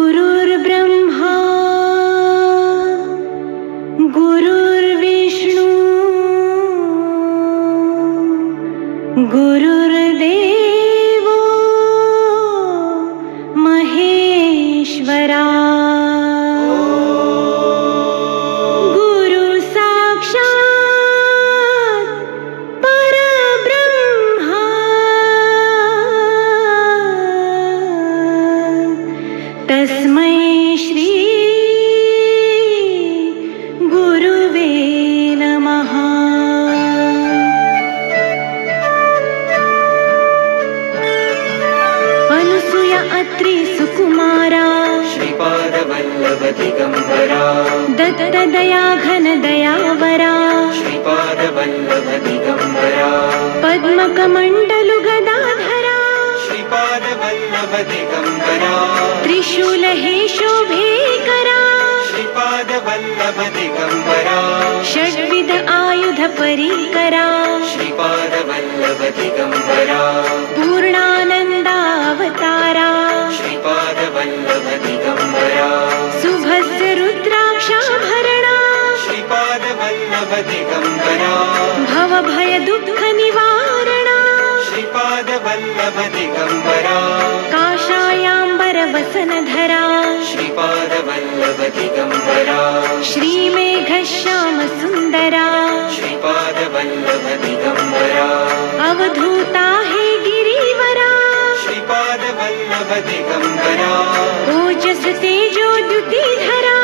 गुरुर्ब्रह्मा गुरुर्विष्णु गुरुर्देवो महेश्वरा गुरु साक्षात् परब्रह्मा तस्मै श्री गुरुवे नमः। अनुसूया अत्रि सुकुमारा श्रीपादवल्लभ दिगंबरा दत्तदया घन दयावरा श्रीपादवल्लभ दिगंबरा पद्मकमण्डलु गदाधरा श्रीपादवल्लभ दिगंबरा त्रिशूल हे शोभेकरा श्रीपादवल्लभ दिगंबरा षड्विध आयुध परीकरा श्रीपादवल्लभ दिगंबरा पूर्णानन्दावतारा श्रीपादवल्लभ दिगंबरा शुभस्य रुद्राक्षाभरणा श्रीपादवल्लभ दिगंबरा भवभय दुःख निवारणा श्रीपादवल्लभ दिगंबरा काषायाम्बर वसनधरा श्रीपादवल्लभ दिगंबरा श्रीमेघश्याम सुन्दरा श्रीपादवल्लभ दिगंबरा अवधूता हे गिरिवरा श्रीपादवल्लभ दिगंबरा ओजस तेजो द्युतिधरा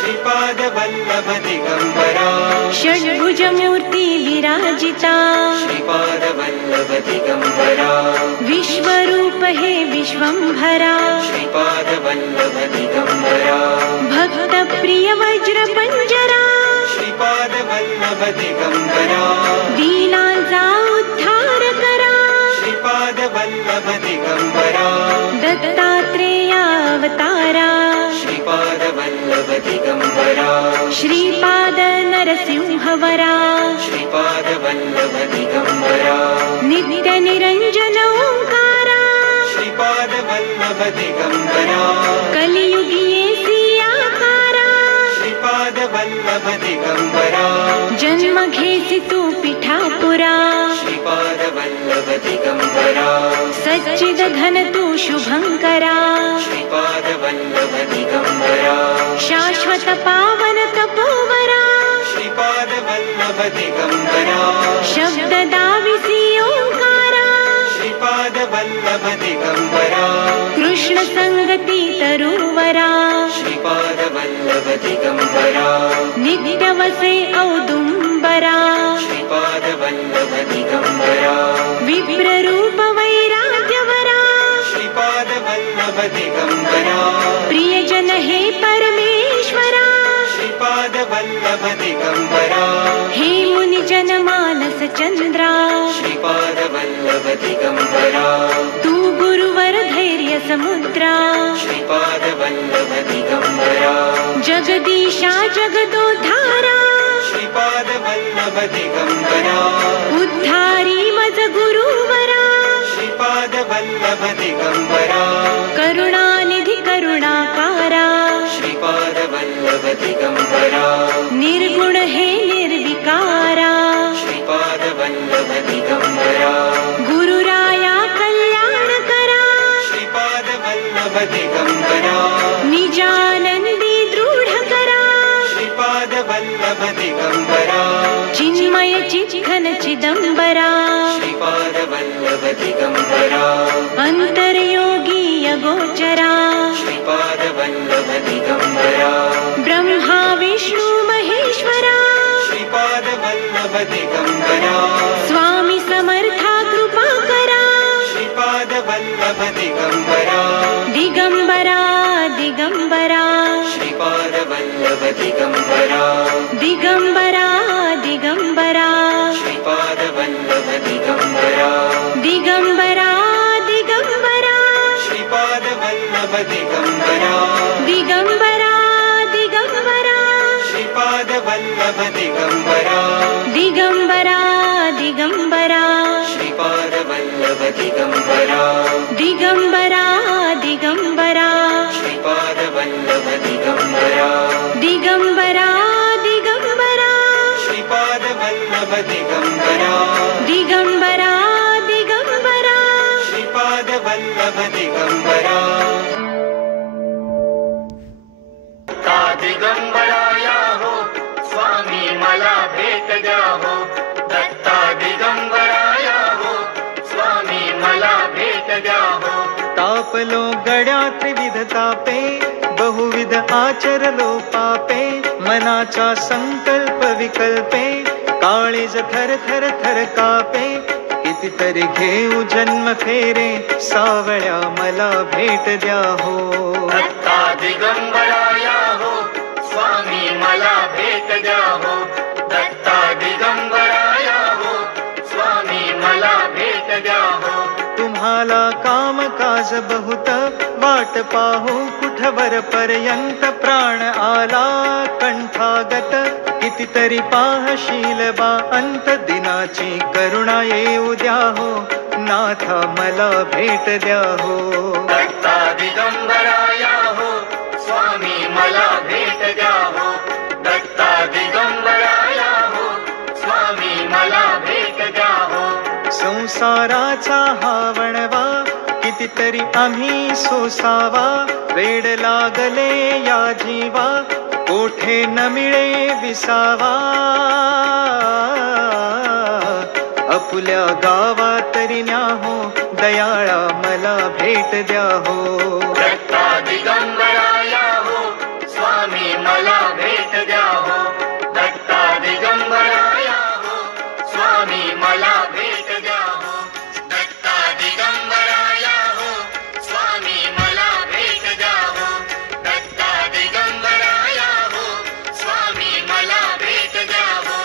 श्रीपादवल्लभ दिगंबरा षड्भुज मूर्ति विराजिता श्रीपादवल्लभ दिगंबरा विश्वरूप हे विश्वंभरा श्रीपादवल्लभ दिगंबरा भक्त प्रिय वज्र पंजरा श्रीपादवल्लभ दिगंबरा दीनांचा उद्धार करा श्रीपादवल्लभ दिगंबरा दत्तात्रेयावतारा श्रीपादवल्लभ दिगंबरा श्रीपाद नरसिंहवरा श्रीपादवल्लभ दिगंबरा नित्य निरंजन ओंकारा श्रीपादवल्लभ दिगंबरा कलियुगी सियाकारा श्रीपादवल्लभ दिगंबरा जन्म घेसी तू पिठापुरा श्रीपादवल्लभ दिगंबरा सच्चिद धन तू शुभंकरा श्रीपादवल्लभ दिगंबरा शाश्वत पावन तपोवरा श्रीपादवल्लभ दिगंबरा शब्द दाविसी ओंकारा श्रीपादवल्लभ दिगंबरा कृष्ण संगती तरुवरा श्रीपादवल्लभ दिगंबरा नित्य वसे औदुंबरा श्रीपादवल्लभ दिगंबरा विप्र रूप वैराग्यवरा श्रीपादवल्लभ दिगंबरा प्रियजन हे परमेश्वरा श्रीपादवल्लभ दिगंबरा हे मुनिजन मानस चंद्रा श्रीपादवल्लभ दिगंबरा तू गुरुवर धैर्य समुद्रा श्रीपादवल्लभ दिगंबरा जगदीशा जगदोद्धारा श्रीपादवल्लभ दिगंबरा उद्धारी मज गुरुवरा श्रीपादवल्लभ दिगंबरा करुणानिधि करुणाकारा श्रीपादवल्लभ दिगंबरा निर्गुण हे निर्विकारा श्रीपादवल्लभ दिगंबरा गुरुराया कल्याण करा श्रीपादवल्लभ दिगंबरा निजानंदी दृढ करा श्रीपादवल्लभ दिगंबरा चिन्मय चित्घन चिदंबरा श्रीपादवल्लभ दिगंबरा अंतर्योगी अगोचरा श्रीपादवल्लभ दिगंबरा ब्रह्मा विष्णु महेश्वरा श्रीपादवल्लभ दिगंबरा स्वामी समर्था कृपा करा श्रीपादवल्लभ दिगंबरा दिगंबरा दिगंबरा श्रीपादवल्लभ दिगंबरा दिगंबरा दिगंबरा श्रीपादवल्लभ दिगंबरा दिगंबरा दिगंबरा श्रीपादवल्लभ दिगंबरा दिगंबरा दिगंबरा श्रीपादवल्लभ वल्लभ दिगंबरा दिगंबरा दिगंबरा श्रीपाद वल्लभ दिगंबरा दिगंबरा दिगंबरा श्रीपाद वल्लभ दिगंबरा दिगंबरा दिगंबरा श्रीपाद वल्लभ दिगंबरा दिगंबरा दिगंबरा श्रीपाद वल्लभ दिगंबरा का दिगंबराया हो स्वामी मला भेट द्या हो दत्ता दिगंबराया हो स्वामी मला भेट द्या हो तापलो गड्या त्रिविध तापे बहुविध आचरलो पापे मनाचा संकल्प विकल्पे काळीज थर थर थर कापे कितीतरी घेऊ जन्म फेरे सावळ्या मला भेट द्या हो दत्ता दिगंबराया हो स्वामी मला भेट द्या हो दत्ता दिगंबराया हो स्वामी मला भेट द्या हो तुम्हाला काम काज बहुत वाट पाहू कुठवर पर्यंत प्राण आला कंठागत कितीतरी पाहशील बा अंत दिनाची करुणा येऊ द्या हो नाथा मला भेट द्या हो दत्ता दिगंबराया हो स्वामी मला भेट द्या हो दत्ता दिगंबराया हो स्वामी मला भेट द्या हो संसाराचा हा वणवा कितीतरी आम्ही सोसावा वेड लागले या जीवा कोठे न मिळे विसावा अपुल्या गावा तरी न्या हो दयाळा मला भेट द्या हो दत्ता दिगंबराया हो स्वामी मला भेट द्या हो दत्ता दिगंबराया हो स्वामी मला भेट द्या हो दत्ता दिगंबराया हो स्वामी मला भेट द्या हो दत्ता दिगंबराया हो स्वामी मला भेट द्या हो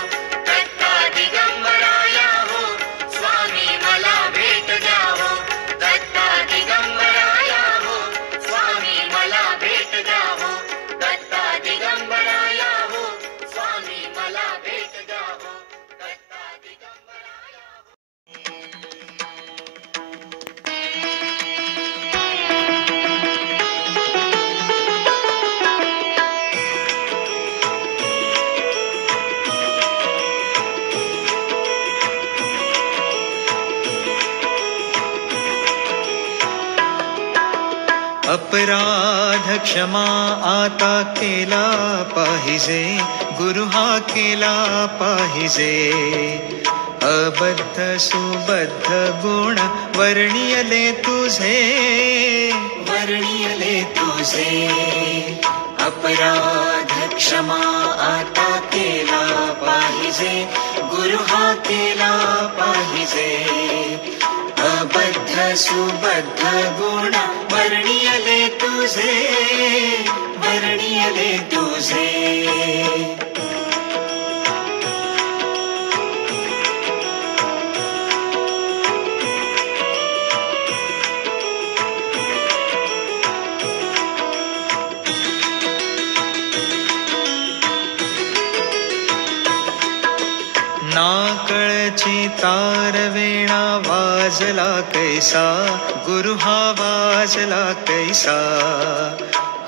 दत्ता दिगंबराया हो स्वामी मला भेट द्या हो दत्ता दिगंबराया हो स्वामी मला भेट द्या हो दत्ता दिगंबराया हो स्वामी मला भेट द्या हो दत्ता दिगंबराया अपराध क्षमा आता केला पाहिजे गुरु हा केला पाहिजे अबद्ध सुबद्ध गुण वर्णियले तुझे अपराध क्षमा आता केला पाहिजे गुरु हा केला पाहिजे अबद्ध सुबद्ध गुण वर्णियले तुझे नाकळची तार वेणा वाजला कैसा गुरु हा वाजला कैसा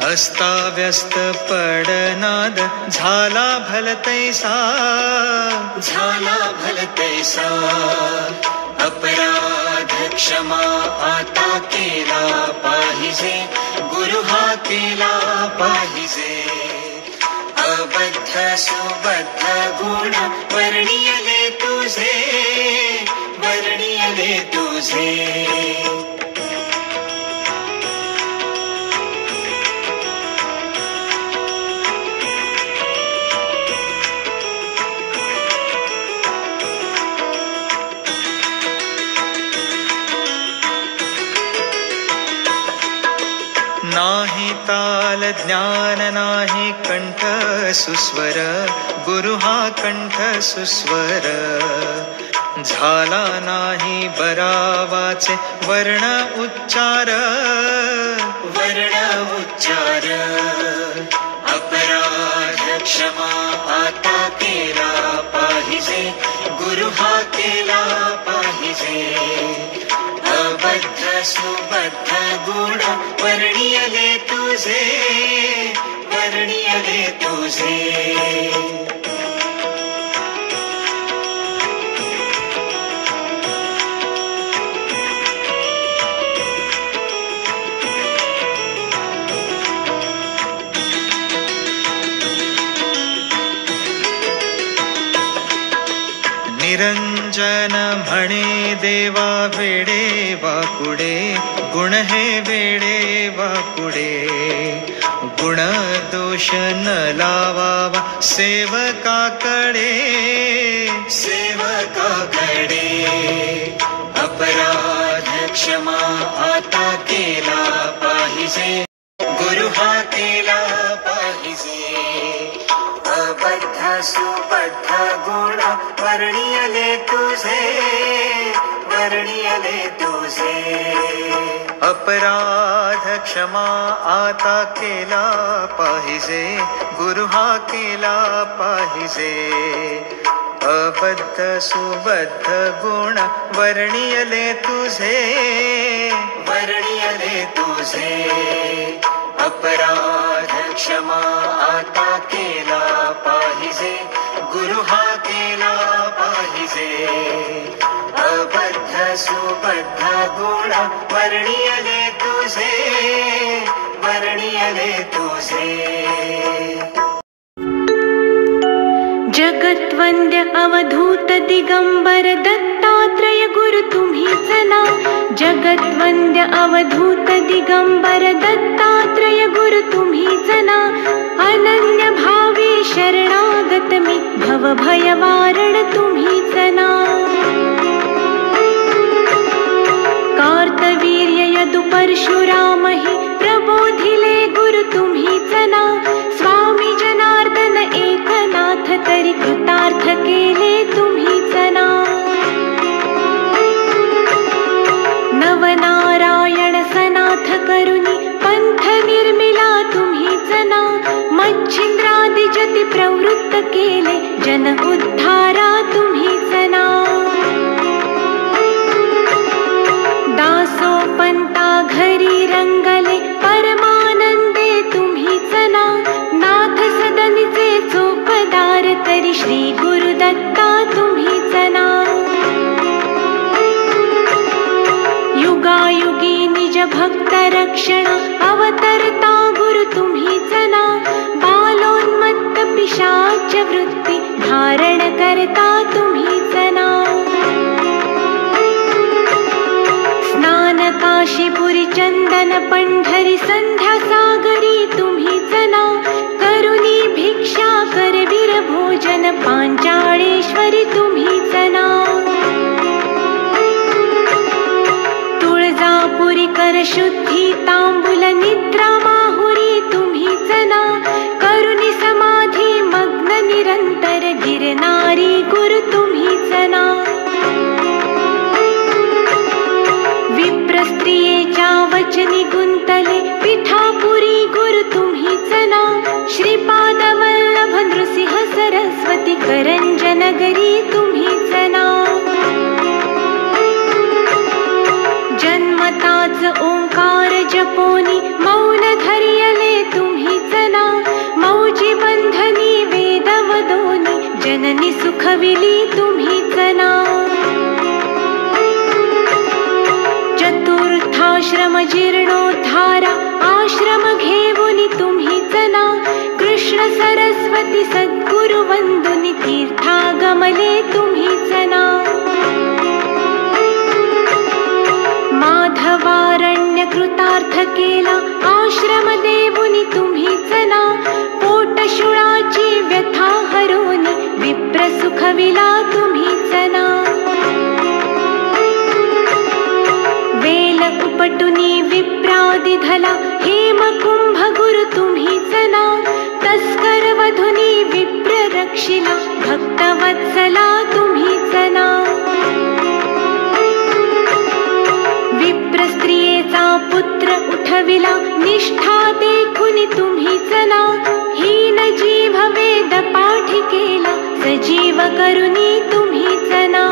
अस्ताव्यस्त पडनाद झाला भलतैसा अपराध क्षमा आता केला पाहिजे गुरु हा केला पाहिजे अबद्ध सुबद्ध गुण वर्णियले तुझे नाही ताल ज्ञान नाही कंठ सुस्वर गुरु हा कंठ सुस्वर झाला नाही बरावाचे वर्ण उच्चार अपराध क्षमा आता सुबद्ध गुण वर्णियले तुझे, वर्णियले तुझे. निरंजन म्हणे देवा वेडे वाकुडे, गुण हे वेडे वाकुडे. गुण दोष न लावावा सेवकाकडे, सेवकाकडे. अपराध क्षमा आता केला पाहिजे, गुरु हा केला पाहिजे. अबद्ध सुबद्ध गुण वर्णियले तुझे, वर्णियले तुझे. अपराध क्षमा आता केला पाहिजे, गुरु हा केला पाहिजे. अबद्ध सुबद्ध गुण वर्णियले तुझे, वर्णियले तुझे. अपराध क्षमा आता केला पाहिजे, गुरु हा केला पाहिजे. अबद्ध सुबद्ध गुण वर्णियले तुझे, वर्णियले तुझे. जगत्वंद्य अवधूत दिगंबर दत्तात्रय गुरु तुम्हीच ना. जगत्वंद्य अवधूत दिगंबर दत्तात्रय गुरु तुम्हीच ना. अनन्य भावे शरणागत मी भवभय वारण तुम्हीच ना. कार्तवीर्य यदु परशुरामहि प्रबोधिले गुरु तुम्हीच ना. स्वामी जनार्दन एकनाथ तरी कृतार्थ केले तुम्हीच ना. नवनारायण सनाथ करुणी पंथ निर्मिला तुम्हीच ना. मच्छिंद्रादि जति प्रवृत्त केले जन उद्धारा तुम्हीच ना. दासोपंता घरी रंगले परमानंदे तुम्हीच ना. नाथ सदनीचे चोपदार तरी श्री गुरुदत्ता तुम्हीच ना. युगायुगी निज भक्त रक्षण अवतरता गुरु तुम्हीच ना. बालोन्मत्त पिशाच वृत्ती धारण करता तुम्हीच ना. स्नान काशीपुरी चंदन पंढरी संध्या सागरी तुम्हीच ना. करुणी भिक्षा करवीर भोजन पांचाळेश्वरी तुम्हीच ना. तुळजापुरी कर शुद्धी तांबूल निद्रा माहुरी तुम्हीच ना. करुणी समाधी मग्न निरंतर गिरनारी गुरु तुम्हीच ना. विप्रस्त्रियेच्या वचनी गुंतले पिठापुरी गुरु तुम्हीच ना. श्रीपाद वल्लभ नृसिंह सरस्वती करंजनगरी तुम्हीच ना. जन्मताच ओंकार जपोनी मौन धरियले तुम्हीच ना. मौजी बंधनी वेद वदोनी जननी सुखविली तुम्हीच ना. चतुर्थाश्रम जीर्णोद्धारा आश्रम घेऊनी तुम्हीच ना. कृष्ण सरस्वती सद्गुरु वंदुनी तीर्थागमले तुम्हीच ना. माधवारण्य कृतार्थ केला आश्रम देऊनी तुम्हीच ना. पोटशुळाची व्यथा हरोनी विप्र सुखविला तुम्हीच ना. वेल उपटुनी विप्रादि धला हेमकुंभ गुरु तुम्हीच ना. तस्कर वधुनी विप्र रक्षिला भक्तवत्सला तुम्हीच ना. विप्र स्त्रियेचा पुत्र उठविला निष्ठा देखुनी तुम्हीच ना. हीन जीव वेद पाठ केला सजीव करुणी तुम्हीच ना.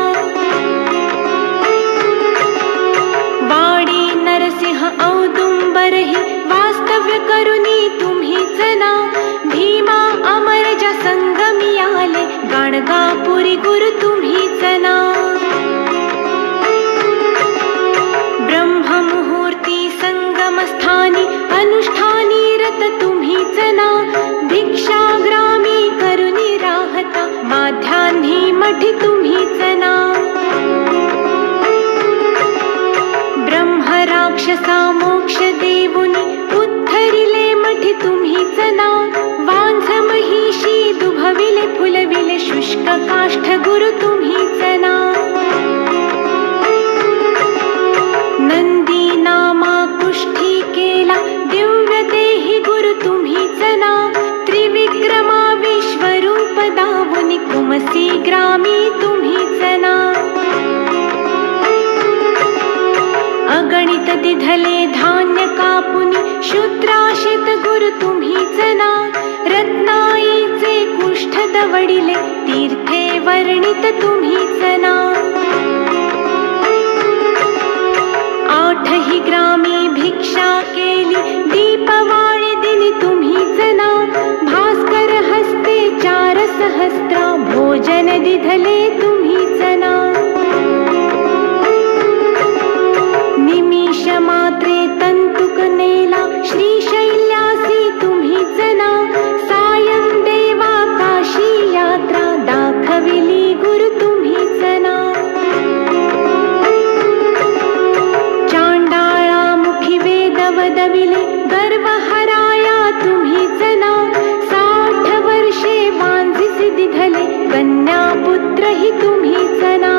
वाडी मठी तुम्हीच ना. ब्रह्म राक्षसा मोक्ष देऊनी उद्धरिले मठी तुम्हीच ना. वांझ महिषी दुभविले फुलविले शुष्क काष्ठ गुरु तुम्हीच ना. नंदी नामा कुष्ठी केला दिव्य देही गुरु तुम्हीच ना. त्रिविक्रमा विश्वरूप दावुनी कुमसी ग्रामी तुम्हीच ना. अगणित दिधले धान्य कापुनी शूद्राशित गुरु तुम्हीच ना. रत्नाईचे कुष्ठ दवडिले तीर्थे वर्णित तुम्हीच ना. आठही ग्रामी भिक्षा केली दीपवाळी दिली तुम्हीच ना. भास्कर हस्ते 4 सहस्त्र भोजन दिधले तुम्हीच ना. निमिष मात्रे तंतुक नेला श्रीशैल्यासी तुम्हीच ना. सायं देवा काशी यात्रा दाखविली गुरु तुम्हीच ना. चांडाळा मुखी वेद वदविले गर्व हराया तुम्हीच ना. 60 वर्षे वांझिसी दिधले कन्या पुत्र ही तुम्हीच ना.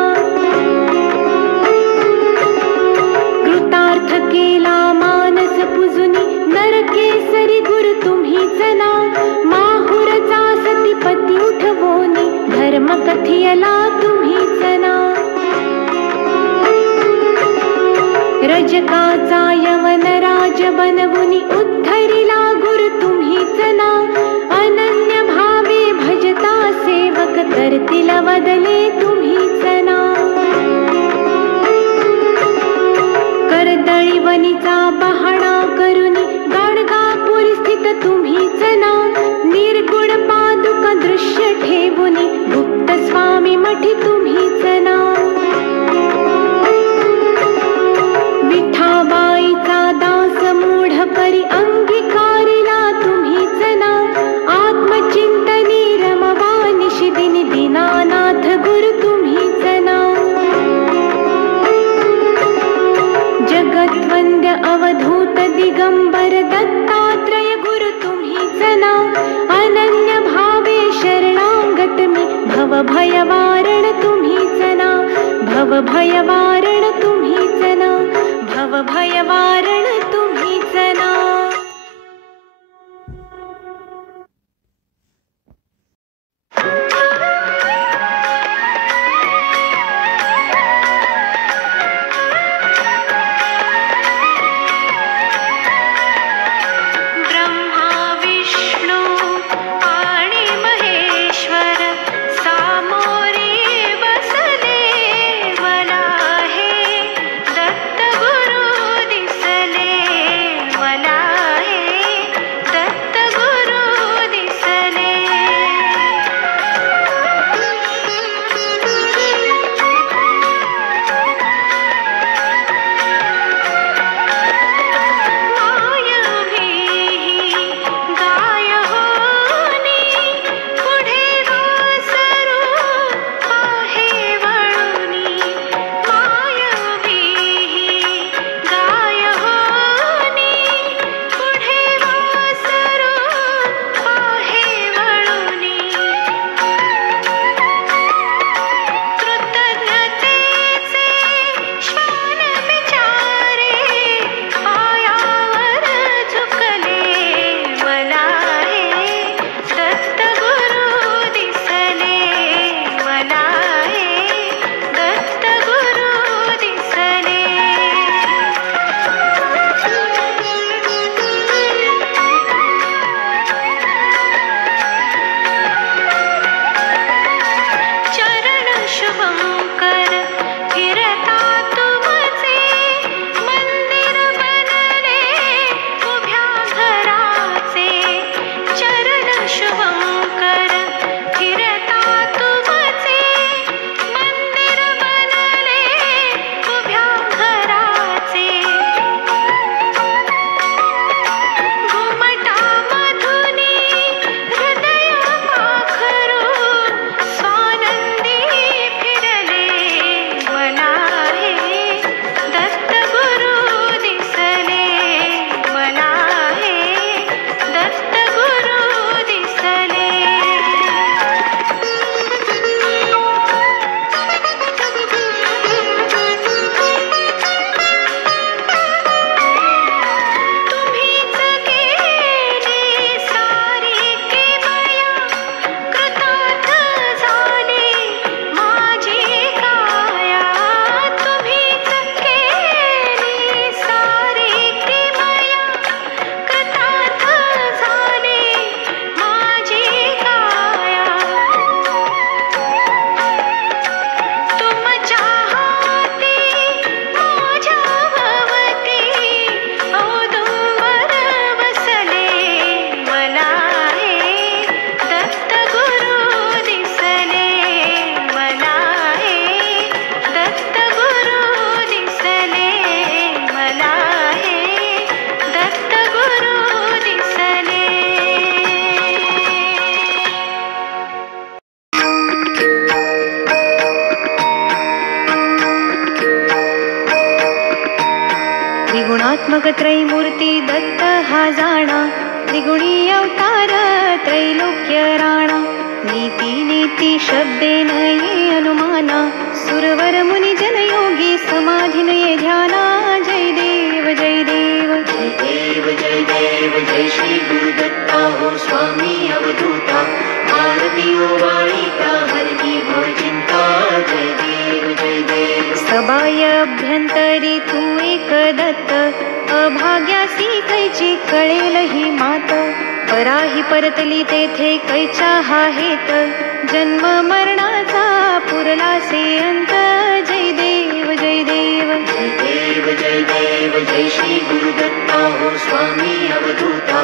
कृतार्थ केला मानस पुजुनी नरकेसरी गुरु तुम्हीच ना. माहुरचा सतीपती उठवोनी धर्म कथियला तुम्हीच ना. रजकाचा यवन राज बनवुनी उद्धरिला गुरु तुम्हीच ना. अनन्य भावे भजता सेवक करतील वदले तुम्हीच ना. कर्दळीवनीचा पहाणा करुनी गाणगापुरी स्थित तुम्हीच ना. निर्गुण पादुक दृश्य ठेवुनी गुप्त स्वामी मठी तुम्हीच ना. विठाबाईचा दास मूढ परी अंगीकारिला तुम्हीच ना. आत्मचिंतनी रमवा निशिदिनी दीनानाथ गुरु तुम्हीच ना. जगद्वंद्य अवधूत दिगंबर दत्तात्रय गुरु तुम्हीच ना. अनन्य भावे शरणागत मी भवभयवारण तुम्हीच ना. भवभयवारण तुम्हीच ना. भवभयवारण तुम्हीच ना. ब्रह्मा विष्णू आणि महेश्वर सामोरी बसले मला हे दत्त गुरु दिसले. गुणात्मक त्रैमूर्ती दत्त हा जाणा, त्रिगुणी अवतार त्रैलोक्य राणा. नीती नीती शब्देन ये अनुमाना, सुरवर मुनी जनयोगी समाधीन ये ध्याना. जय देव जय देव जय देव जय देव जय श्री गुरुदत्ता हो स्वामी अवधूता. आरती ओ वाळिका हरली भव चिंता. जय देव जय देव. सबाय अभ्यंतरी तू एक दत्त, अभाग्यासी कैची कळेल ही मात. पराही परतली तेथे कैच्या हा हेत, जन्म मरणाचा पुरलासे अंत. जय देव जय देव जय देव जय देव जय श्री गुरुदत्ता हो स्वामी अवधूता.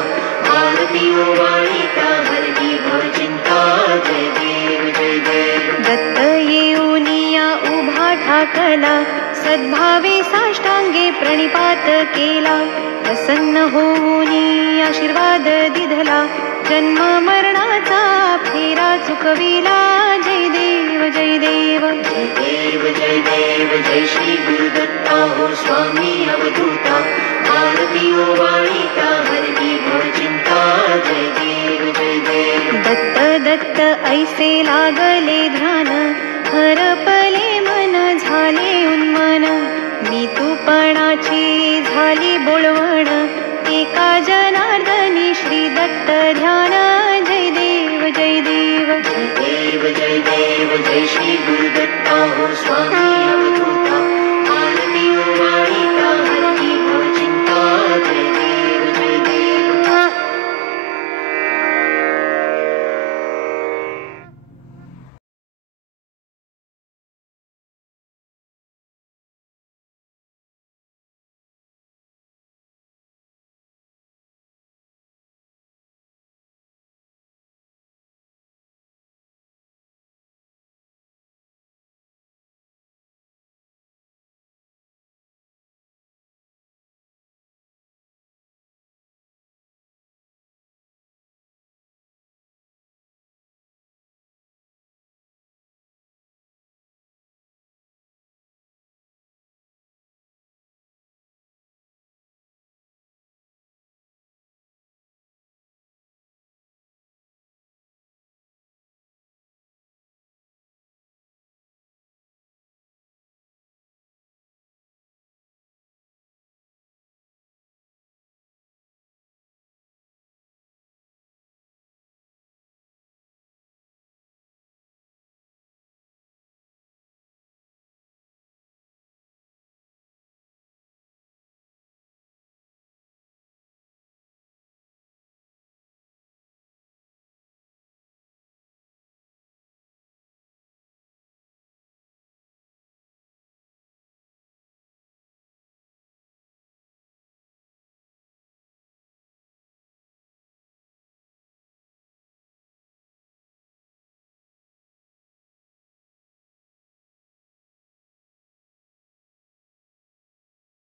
आरती ओ वाळिका हरली भव चिंता. जय देव जय देव. दत्त येऊनिया उभा ठाकला, सद्भावे साष्टांगे प्रणिपात केला. प्रसन्न होऊनी आशीर्वाद दिधला, जन्म मरणाचा फेरा चुकविला. जय देव जय देव जय देव जय देव जय श्री गुरुदत्ता हो स्वामी अवधूता. आरती ओ वाळिका हरली भव चिंता. जय देव जय देव. दत्त दत्त ऐसे लागले ध्यान, हरपले मन झाले उन्मन. मी तूपणाची झाली बोळवण,